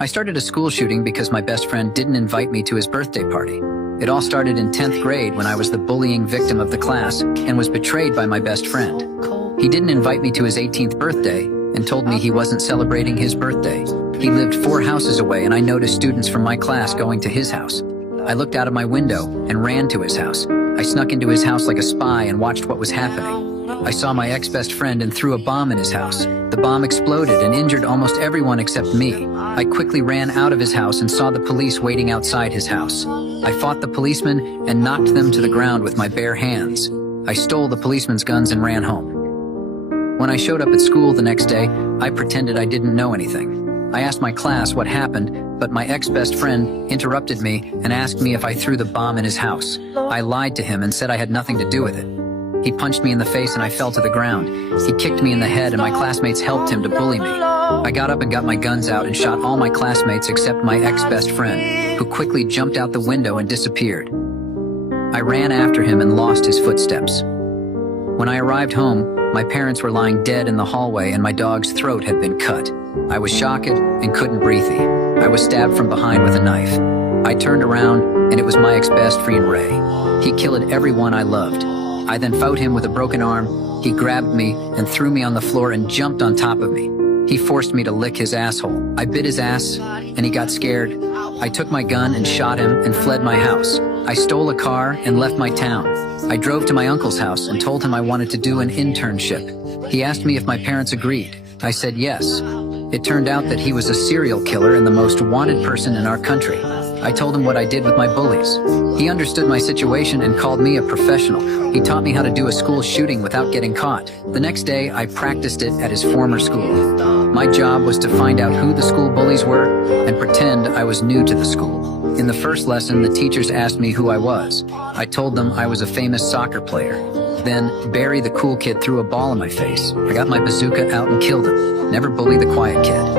I started a school shooting because my best friend didn't invite me to his birthday party. It all started in 10th grade when I was the bullying victim of the class and was betrayed by my best friend. He didn't invite me to his 18th birthday and told me he wasn't celebrating his birthday. He lived 4 houses away and I noticed students from my class going to his house. I looked out of my window and ran to his house. I snuck into his house like a spy and watched what was happening. I saw my ex-best friend and threw a bomb in his house. The bomb exploded and injured almost everyone except me. I quickly ran out of his house and saw the police waiting outside his house. I fought the policemen and knocked them to the ground with my bare hands. I stole the policemen's guns and ran home. When I showed up at school the next day, I pretended I didn't know anything. I asked my class what happened, but my ex-best friend interrupted me and asked me if I threw the bomb in his house. I lied to him and said I had nothing to do with it. He punched me in the face and I fell to the ground. He kicked me in the head and my classmates helped him to bully me. I got up and got my guns out and shot all my classmates except my ex-best friend, who quickly jumped out the window and disappeared. I ran after him and lost his footsteps. When I arrived home, my parents were lying dead in the hallway and my dog's throat had been cut. I was shocked and couldn't breathe. I was stabbed from behind with a knife. I turned around and it was my ex-best friend Ray. He killed everyone I loved. I then fought him with a broken arm. He grabbed me and threw me on the floor and jumped on top of me. He forced me to lick his asshole. I bit his ass and he got scared. I took my gun and shot him and fled my house. I stole a car and left my town. I drove to my uncle's house and told him I wanted to do an internship. He asked me if my parents agreed. I said yes. It turned out that he was a serial killer and the most wanted person in our country. I told him what I did with my bullies. He understood my situation and called me a professional. He taught me how to do a school shooting without getting caught. The next day, I practiced it at his former school. My job was to find out who the school bullies were and pretend I was new to the school. In the first lesson, the teachers asked me who I was. I told them I was a famous soccer player. Then, Barry the cool kid threw a ball in my face. I got my bazooka out and killed him. Never bully the quiet kid.